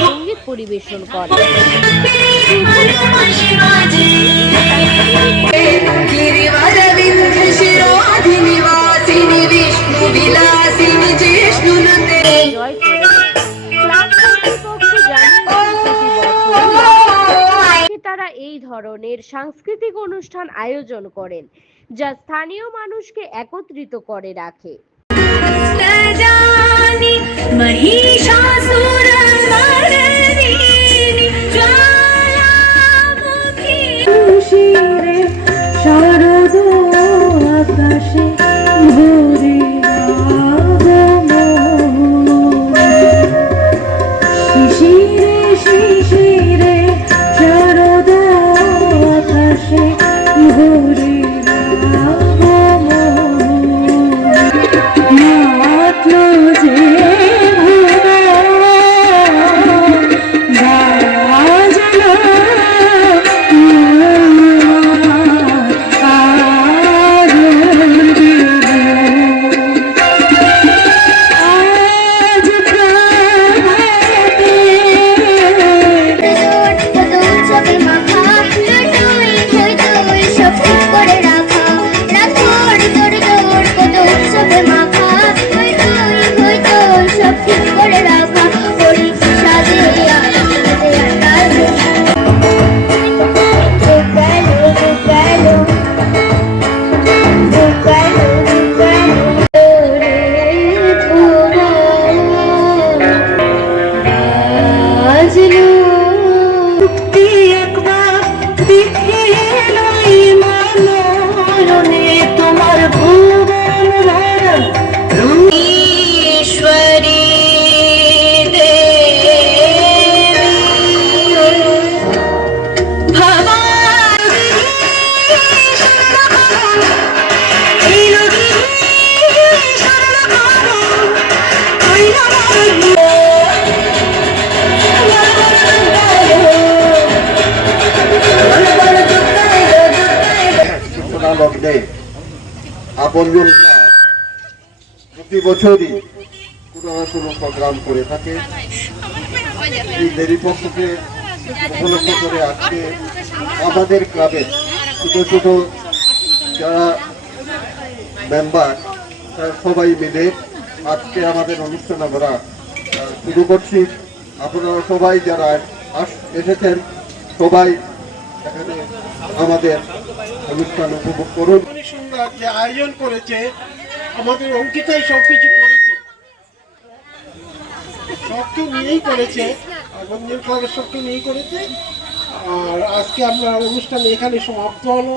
সংগীত পরিবেশন করে। তারা এই ধরনের সাংস্কৃতিক অনুষ্ঠান আয়োজন করেন যা স্থানীয় মানুষকে একত্রিত করে রাখে। जानि महिषासुरमर्दिनि ज्वालामुखी শিরে শরদ আকাশে ভোরে আগমন। শিশিরে শিশিরে শরদ আকাশে ভোরে মাত্র সাজলো লগ্নে আপনজন প্রতি বছরই কোনো না কোনো করে থাকে। এই দেরি পক্ষকে উপলক্ষ করে আজকে আমাদের ক্লাবের ছোট ছোট যারা মেম্বার, তারা সবাই মিলে আজকে আমাদের অনুষ্ঠান আমরা শুরু করছি। আপনারা সবাই যারা এসেছেন, সবাই এখানে আমাদের অনুষ্ঠান উপভোগ করুন। সুন্দর যে আয়োজন করেছে, আমাদের অঙ্কিতাই সবকিছু করেছে। সবকে নিয়েই করেছে বন্ধুর ক্লাবের সবকে নিয়েই করেছে। আর আজকে আমরা অনুষ্ঠান এখানে সমাপ্ত হলো।